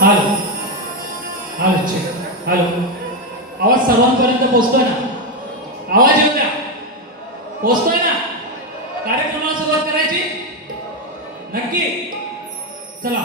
Hello hello check hello. आवाज सर्वांपर्यंत पोहोचतोय ना? आवाज येऊ द्या. पोहोचतोय ना? कार्यक्रमाला सुरुवात करायची नक्की. चला.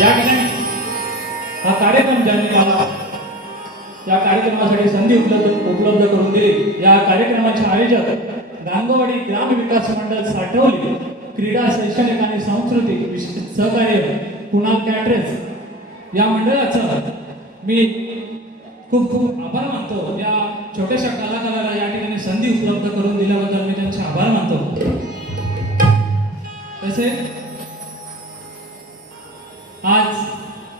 या ठिकाणी हा कार्यक्रम ज्यांनी लावला त्या कार्यक्रमासाठी संधी उपलब्ध करून दिली. या कार्यक्रमाचे आयोजक गांगोवाडी ग्राम विकास मंडळ साठवली, क्रीडा शैक्षणिक आणि सांस्कृतिक सहकार्य कुणाल कॅटरेस या मंडळाचं मी खूप खूप आभार मानतो. या छोट्याशा कलाकाराला या ठिकाणी संधी उपलब्ध करून दिल्याबद्दल मी त्यांचे आभार मानतो. तसेच आज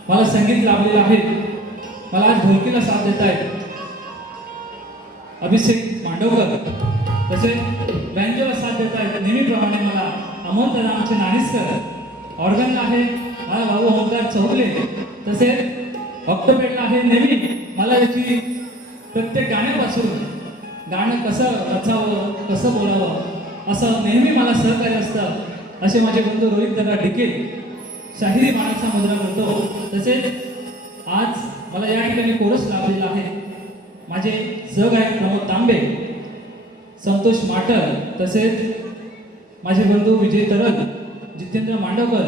मला संगीत लाभलेलं आहे. मला आज ढोलकीला साथ देत आहेत अभिषेक मांडवकर, तसेच व्यंजनाला साथ देत आहेत नेहमीप्रमाणे मला अमोल दादा आमचे नाणीसकर, ऑर्गनला आहे मला भाऊ ओंकार चौगले, तसेच ऑक्टोपेटला आहे नेहमी मला याची प्रत्येक गाण्यापासून गाणं कसं रचावं कसं बोलावं असं नेहमी मला सहकार्य असतं असे माझे बंधू रोहित दादा डिके शाहिरी मानाचा मुद्रा करतो. तसेच आज मला या ठिकाणी कोरस लाभलेला आहे माझे सहगायक प्रमोद तांबे, संतोष माटर, तसेच माझे बंधू विजय तरल, जितेंद्र मांडवकर,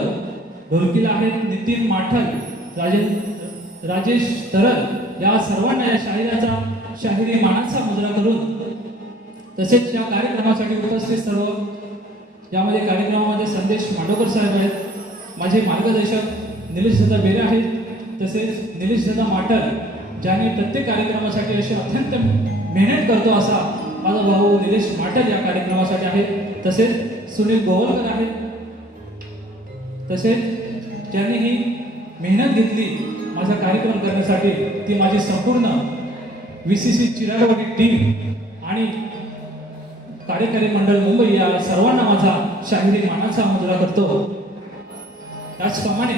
ढोलकीला आहेत नितीन माठल, राजेश तरल या सर्वांना या शाहिरी मानाचा मुद्रा करून तसेच या कार्यक्रमासाठी उपस्थित सर्व यामध्ये कार्यक्रमामध्ये संदेश मांडवकर साहेब आहेत, माझे मार्गदर्शक निलेश दादा बेरे आहेत, तसेच निलेश दादा माटर ज्यांनी प्रत्येक कार्यक्रमासाठी अशी अत्यंत मेहनत करतो असा माझा भाऊ निलेश माटर या कार्यक्रमासाठी आहे, तसेच सुनील गोवलकर आहेत, तसेच ज्यांनी ही मेहनत घेतली माझा कार्यक्रम करण्यासाठी ती माझी संपूर्ण VCC चिरागवाडी टीम आणि कार्यकारी मंडळ मुंबई या सर्वांना माझा शाहिरी मानाचा मुजरा करतो. त्याचप्रमाणे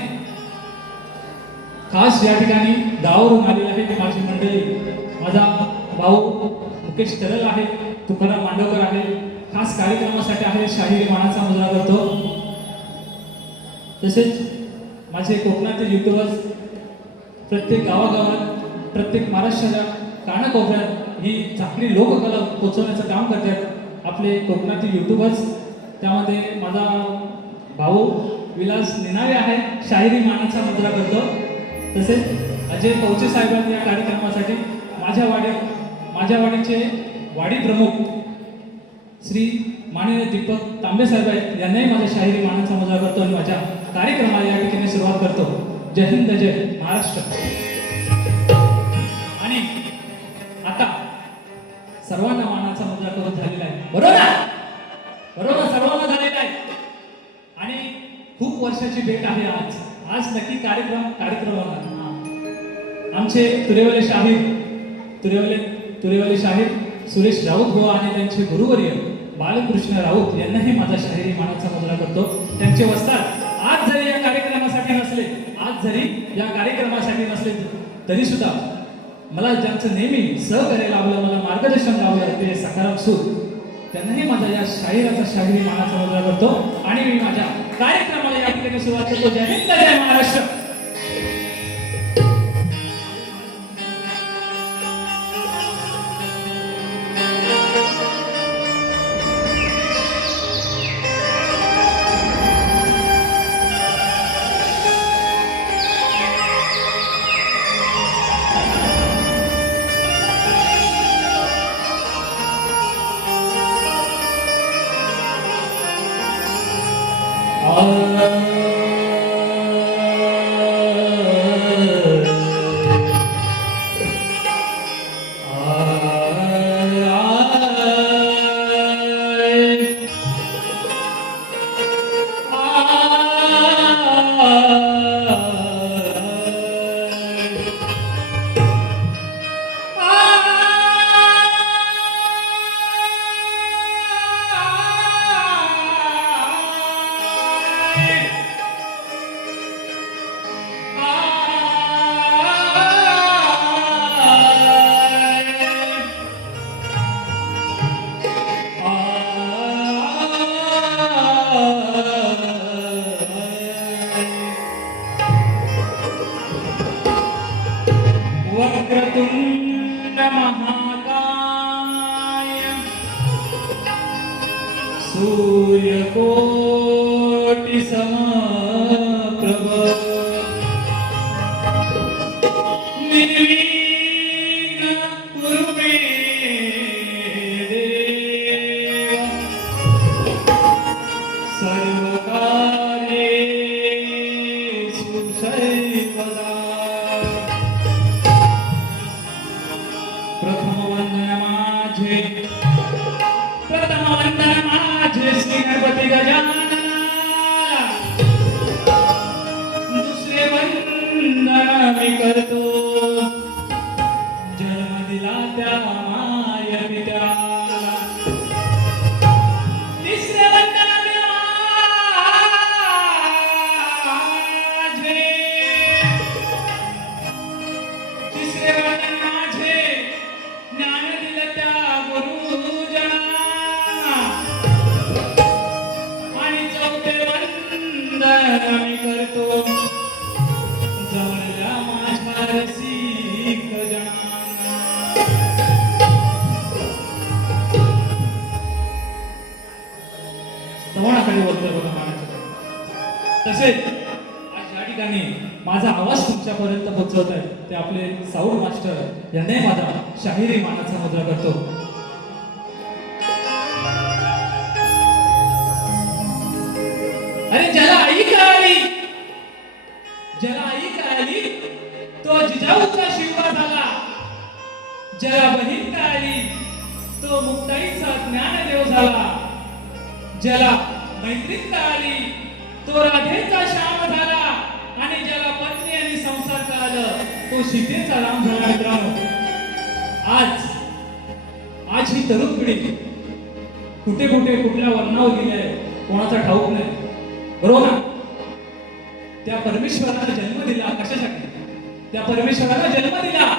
खास या ठिकाणी गावावरून आलेले आहे ती माझी मंडळी, माझा भाऊ मुकेश तरल आहे, तुकाराम मांडवकर आहे, खास कार्यक्रमासाठी आहे शाहिरी मानाचा मुजरा करतो. तसेच माझे कोकणातील युट्यूबर्स प्रत्येक गावागावात प्रत्येक महाराष्ट्राच्या कानाकोपऱ्यात ही चांगली लोककला पोचवण्याचं काम करतात आपले कोकणातील युट्यूबर्स. त्यामध्ये माझा भाऊ विलास निनावे आहे, शाहिरी मानाचा मुद्रा करतो. तसेच अजय कवचे साहेबांनी या कार्यक्रमासाठी माझ्या वाडीचे वाडी प्रमुख श्री माननीय दीपक तांबे साहेब आहेत, यांनाही माझ्या शाहिरी मानाचा मुद्रा करतो आणि माझ्या कार्यक्रमाला या ठिकाणी सुरुवात करतो. जय हिंद, जय महाराष्ट्र. आणि आता सर्वांना मानाचा मुद्रा करून झालेला आहे, बरोबर सर्वांना झालेला आहे आणि खूप वर्षाची भेट आहे आज नक्की कार्यक्रम होणार. आमचे तुरेवाले शाहीर सुरेश राऊत भाऊ आणि त्यांचे गुरुवर्य बालकृष्ण राऊत यांनाही माझा शाहिरी मानाचा मुजरा करतो. त्यांचे वस्ताद आज जरी या कार्यक्रमासाठी नसले तरी सुद्धा मला ज्यांचं नेहमी सहकार्य लाभलं, मला मार्गदर्शन लाभलं ते सखाराम सूद, त्यांनाही माझा या शाहिरी मानाचा मुजरा करतो आणि मी माझ्या कार्यक्रमाला या ठिकाणी सुरुवात करतो. जय हिंद, जय महाराष्ट्र. वक्रतुंड महाकाय सूर्यकोटि समप्रभ निर्विघ्न कुरु मे देव सर्वकार्येषु सर्वदा. प्रथम वंदन माझे श्री गणपती गजाननाला, दुसरे वंदन मी करतो जन्म दिला त्या माय पित्याला, तिसरे वंदन मी कार्य बोलतोय बघा मानाचं. तसेच आज या ठिकाणी माझा आवाज तुमच्यापर्यंत पोहोचवत आहे ते आपले साऊंड मास्टर यांनाही माझा शाहिरी मानाचा मुद्रा करतो. अरे ज्याला आई कळाली, ज्याला आई कळाली तो जिजाऊचा शिवबा झाला. ज्याला बहीण कळाली तो मुक्ताईचा ज्ञानदेव झाला. ज्याला मैत्रीण कळाली तो राधेचा श्याम झाला. आणि ज्याला पत्नी आणि संसार कळालं तो सीतेचा राम झाला. मित्रांनो, आज ही तरुण पिढी कुठे कुठे कुठल्या वर्णावर गेली आहे कोणाचा ठाऊक नाही, बरोबर ना? त्या परमेश्वराला जन्म दिला कशासाठी? त्या परमेश्वराला जन्म दिला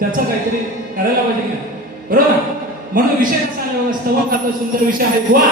त्याचा काहीतरी करायला पाहिजे की नाही, बरोबर ना? म्हणून विषय कसा आहे, स्तवकाचा सुंदर विषय आहे. बुवा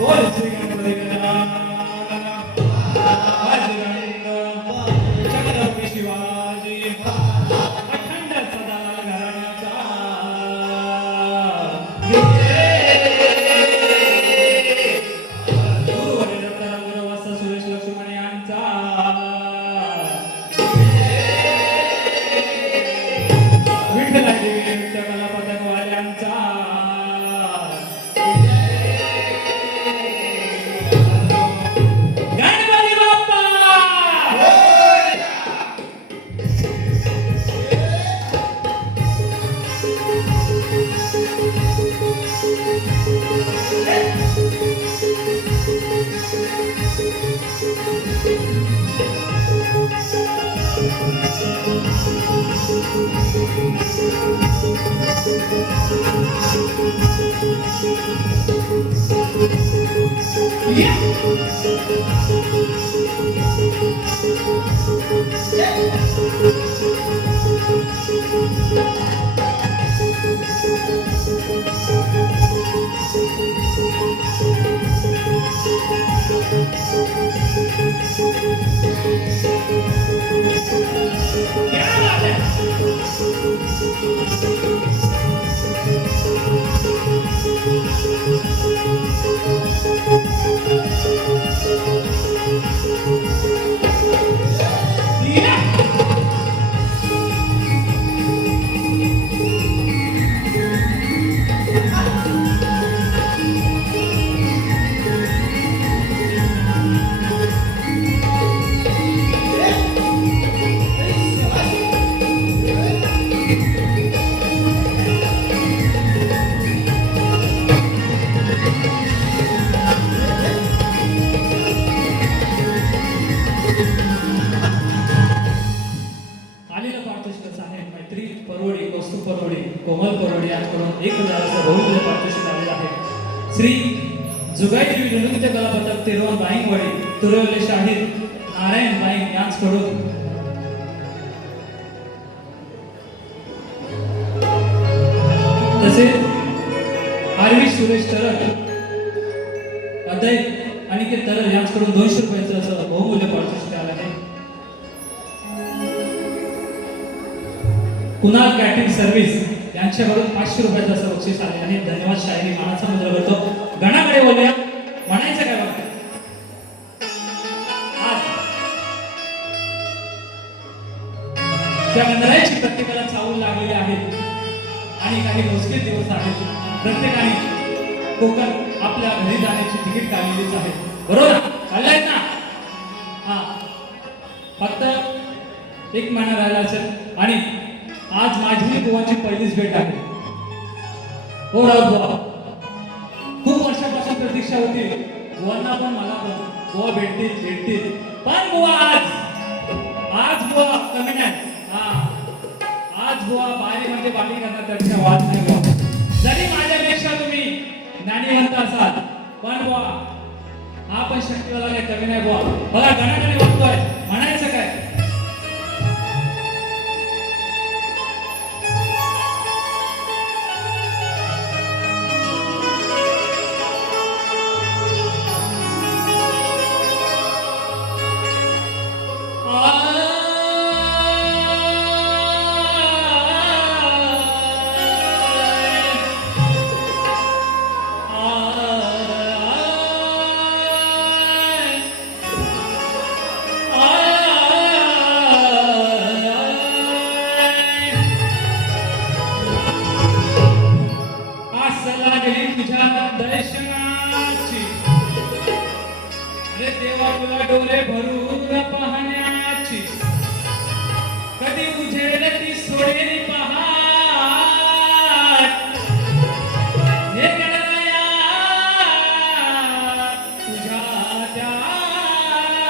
बोल श्री गणपती छत्रपती शिवाजी अखंड सदा घराण्याचा गुरुवारी दत्ता गुरुवासा सुरेश लक्ष्मण यांचा विठ्ठला देवी विठ्ठला पदकवाल्यांचा गणपती बाप्पा आलेला पारितोषिक आहे मैत्री परवडी कौस्तुभ परवडी कोमल परवडी यांकडून 1000 बहुमूल्य पारितोषिक आलेलं आहे. श्री जुगाईदेवी नृत्य कला पथक तिरुवन बाईंगवाडी तुरवले शाहीर नारायण बाईंग यांच्याकडून तसेच आरवी सुरेश तरड अदय अनिकेत तरड यांच्याकडून 200 रुपयाचं असं बहुमूल्य पारितोषिक आलं आहे. कुणाल कॅटरिंग सर्व्हिस यांच्याकडून 500 रुपयाचं असं बक्षीस आले आहे. धन्यवाद. शायरी मानाचा मुद्रा करतो. गणाकडे बोलूया. म्हणायचं काय बघा आज त्या गणरायाची प्रत्येकाला चावून लागलेली आहे आणि काही मोजके दिवस आहेत. प्रत्येकाने कोकण आपल्या घरी जाण्याची तिकीट काढलेलीच आहे. बरोबर काढलाय ना? हा फक्त एक महिना राहिला असेल आणि आज माझी बुवाची पहिलीच भेट आहे. हो राव बुवा, खूप वर्षापासून प्रतीक्षा होती. बुवांना पण मला पण बुवा भेटतील पण बुवा आज बुवा कमी नाही. आज बुवा बारी म्हणजे बारी करणार त्याच्या वाद नाही बुवा. जरी माझ्यापेक्षा तुम्ही ज्ञानीवंत असाल पण बुवा हा पण शक्तीवाला काही कमी नाही बुवा. बघा गणाकडे बघतोय. म्हणायचं काय डोळे भरून पाहण्याची कधी उजेड ती सोडेली पहाट हे गणराया तुझ्या त्या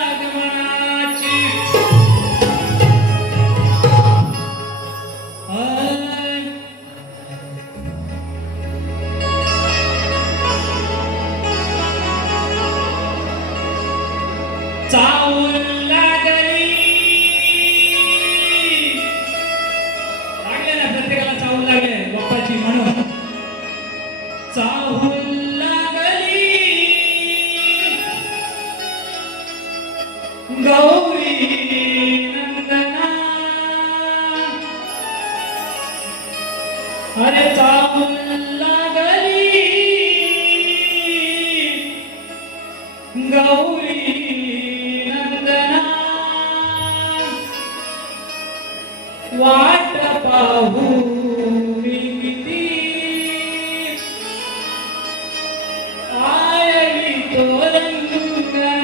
आगमनाची चावून लागली लागले ना प्रत्येकाला चावून लागले बाप्पाची म्हणून चावून लागली गौरी नंदना वाट पाहू मी किती आयली तोरंगना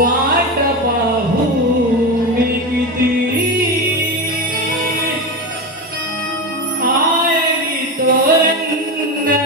वाट पाहू मी किती आयली तोरंगना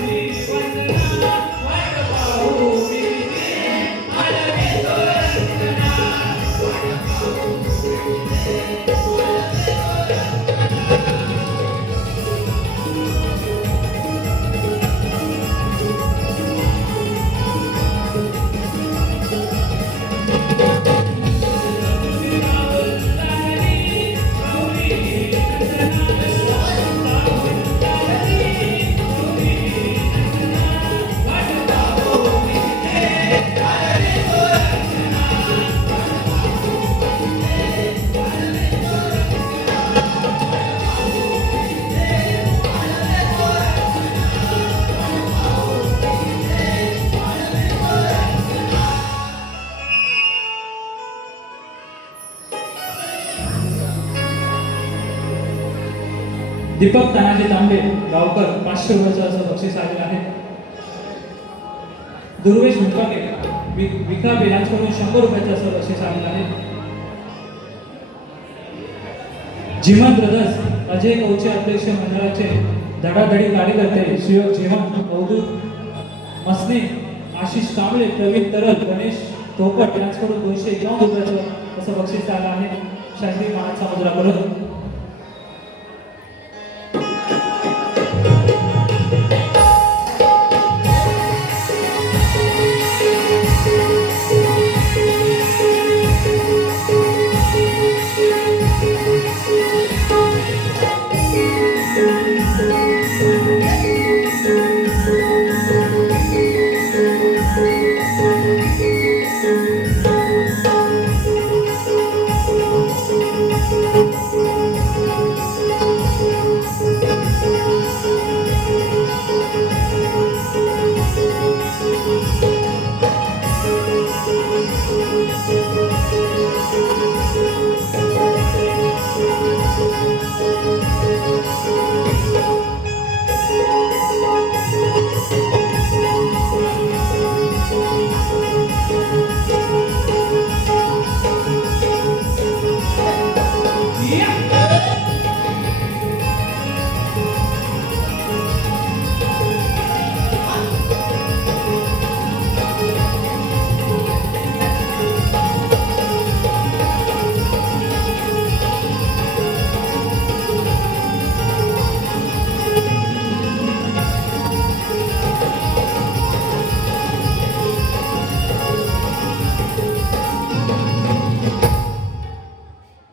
विश्व दीपक तानाजी तांबे गावकर 500 रुपयाचं असं बक्षीस आलेलं आहे. दुर्वेश भुटपाके विका बेलांकडून 100 रुपयाचं असं बक्षीस आलेलं आहे. जीवन ब्रदर्स अजय कौचे अध्यक्ष मंडळाचे धडाधडी कार्यकर्ते शिवक जीवन अवधूत मसने आशिष कांबळे प्रवीण तरल गणेश तोपट यांच्याकडून 251 रुपयाचं असं बक्षीस आलं आहे. शांती महाचा मुद्रा करत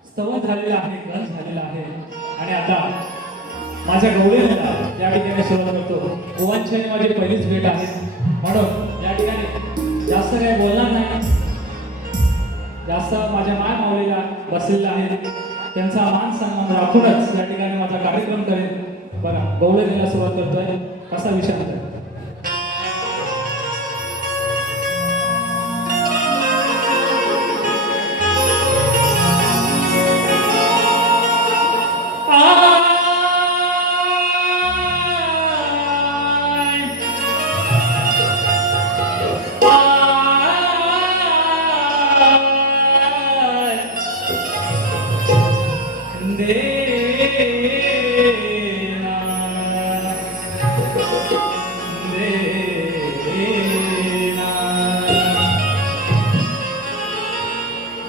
स्तवन झालेला आहे, गण झालेला आहे. आणि आता माझ्या गौरीला या ठिकाणी सुरुवात करतो. ओवांची आणि माझी पहिलीच भेट आहे म्हणून या ठिकाणी जास्त काही बोलणार नाही. जास्त माझ्या माय माऊलीला बसलेला आहे, त्यांचा मान सन्मान राखूनच या ठिकाणी माझा कार्यक्रम करेल. बघा गौरीला सुरुवात करतोय, कसा विषय आहे.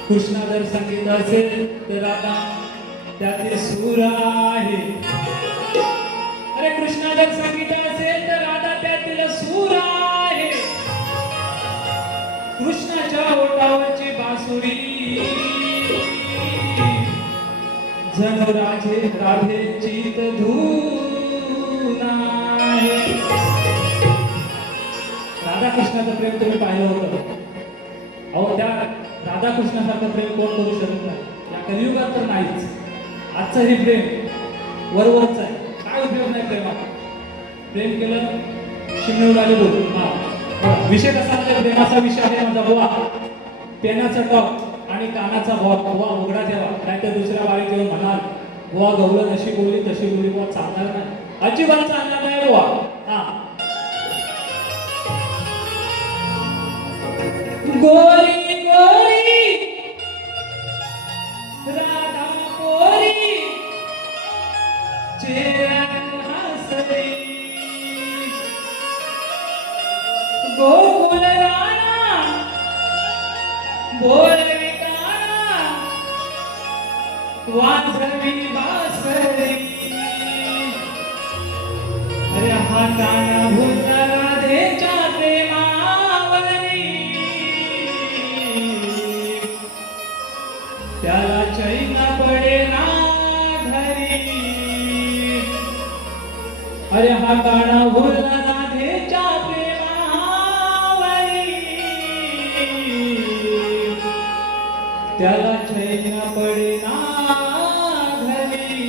कृष्णा जर संगीत असेल तर आता त्यातील सूर आहे. अरे कृष्णा जर संगीत असेल तर आता त्यातील सूर आहे. कृष्णाच्या ओठावरची बासुरी जणू राधेची धून आहे. राधा कृष्णाचं प्रेम तुम्ही पाहिलं होतं. अहो त्या राधा कृष्णासारखं प्रेम कोण करू शकत नाही या कलियुगात तर नाहीच. आजचं हे प्रेम वरवरच आहे, काय उपयोग नाही प्रेमाचा. प्रेम केलं शिमून आले बोल. हा विषय कसा आहे, प्रेमाचा विषय आहे माझा बुवा. पेनाचा टॉप आणि कानाचा बुवा उघडा ठेवा, नाहीतर दुसऱ्या बाळी येऊन म्हणाल बुवा गौरव जशी बोलली तशी बोलली बुवा चालणार नाही, अजिबात चालणार नाही बुवा. हा गोरी गोरी राधा गोरी चेहरा हसरी गोकुल राणा बोलवी काना वाजवी बासरी. अरे हा काना भूता राधेच्या प्रेमावरी त्याला चैन पडे ना घरी. अरे हा गाणं बोलला राधेच्या प्रेमावरी त्याला चैन पडे ना घरी.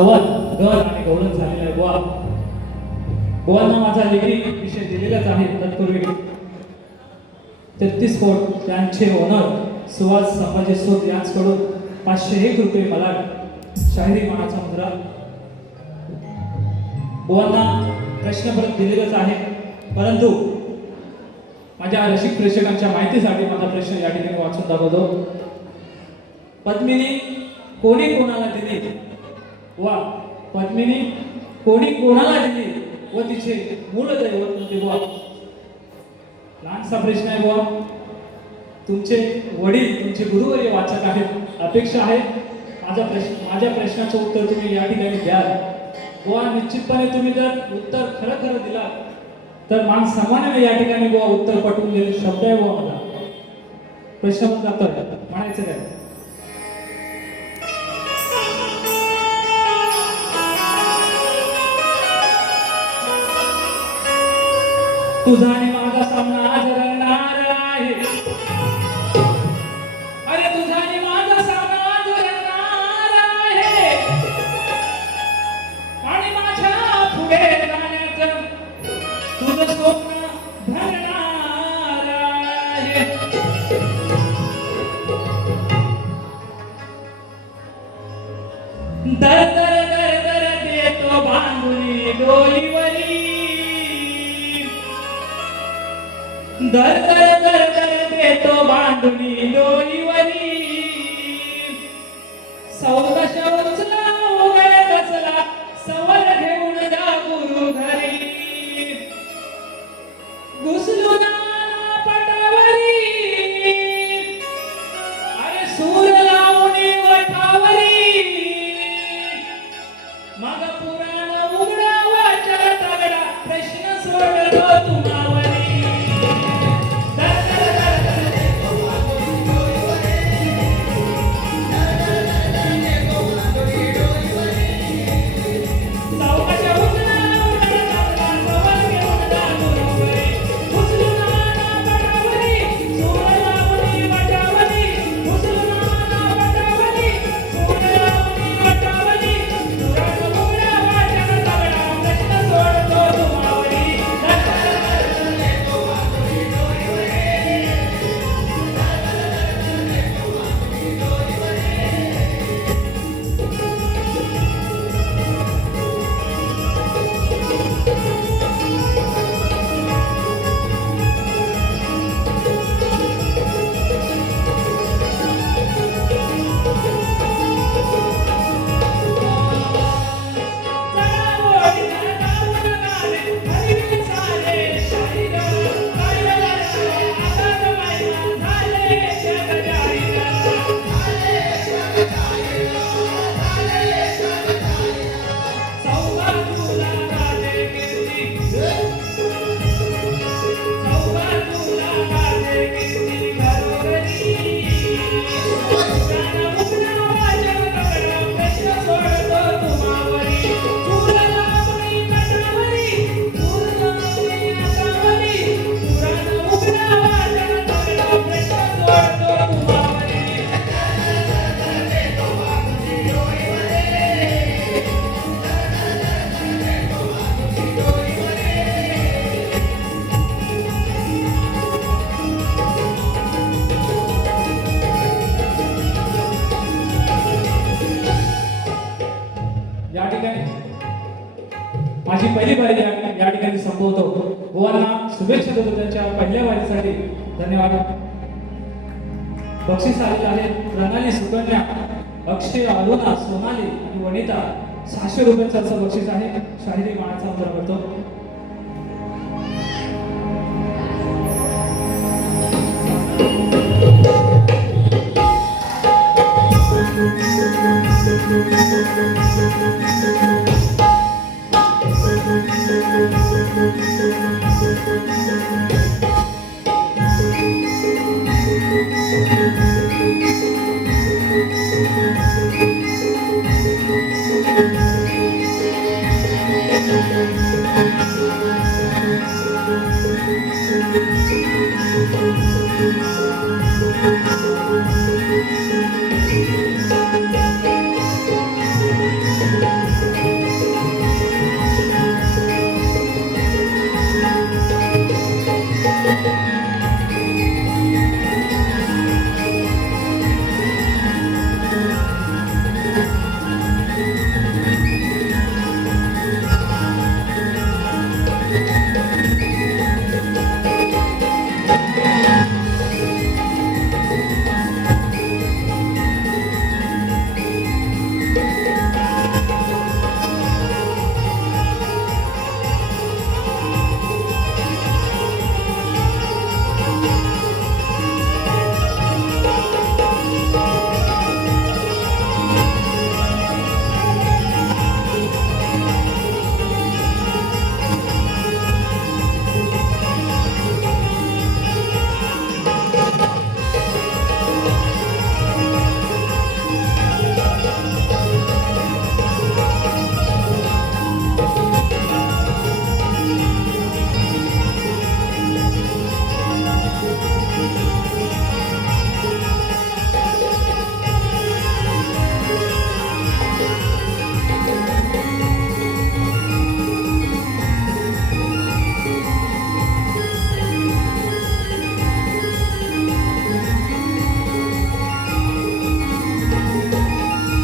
सवाल गल आणि गौरव झालेला आहे बुवा. बुवांना माझा लेखी विषय दिलेलाच आहे. तत्पूर्वी 33 कोट त्यांचे ओनर सुहास संभाजी सूत यांच्याकडून 501 रुपये मला शाहिरी मानाचा मुद्रा. बुवांना प्रश्न परत दिलेलाच आहे, परंतु माझ्या रसिक प्रेक्षकांच्या माहितीसाठी माझा प्रश्न या ठिकाणी वाचून दाखवतो. पद्मिनी कोणी कोणाला दिली वा पद्मिनी कोणी कोणाला दिली व तिचे मूळ दैवत कोणते बुवा. लहानसा प्रश्न आहे बुवा. तुमचे वडील तुमचे गुरुवर्य वाचक आहेत. अपेक्षा आहे माझ्या प्रश्नाचं उत्तर तुम्ही या ठिकाणी द्याल बुवा. निश्चितपणे तुम्ही जर उत्तर खरं खरं दिला तर मान सन्मानाने या ठिकाणी बुवा उत्तर पटवून देणे शब्द आहे बुवा माझा. प्रश्न पण जातोय म्हणायचं काय. तुझा आणि माझा सामना आज रंगणार आहे. अरे तुझा आणि माझा सामना आज रंगणार आहे आणि माझ्या पुढे जाण्याचं तुझं स्वप्न भरणार आहे. दर दर दर दर देतो बांधुनी डोईवरी. दर दर दर दर देतो बांधुनी डोईवरी. सौदश उचला उघड कसला सवल घेऊन जा गुरु घरी. घुसलो ना पटावरी अरे सूर लावणी वठावरी. मग पुराण उघडावाच्या तगडा प्रश्न सोडलो तुम्हावरी. माझी पहिली वारी या ठिकाणी संपवतो. बुवांना शुभेच्छा देतो त्यांच्या पहिल्या वारीसाठी. धन्यवाद. बक्षीस आलेलं आहे प्रणाली सुकन्या अक्षय अरुणा सोनाली आणि वनिता 600 रुपयांचं बक्षीस आहे. शाहिरी मानाचा मुद्रा करतो.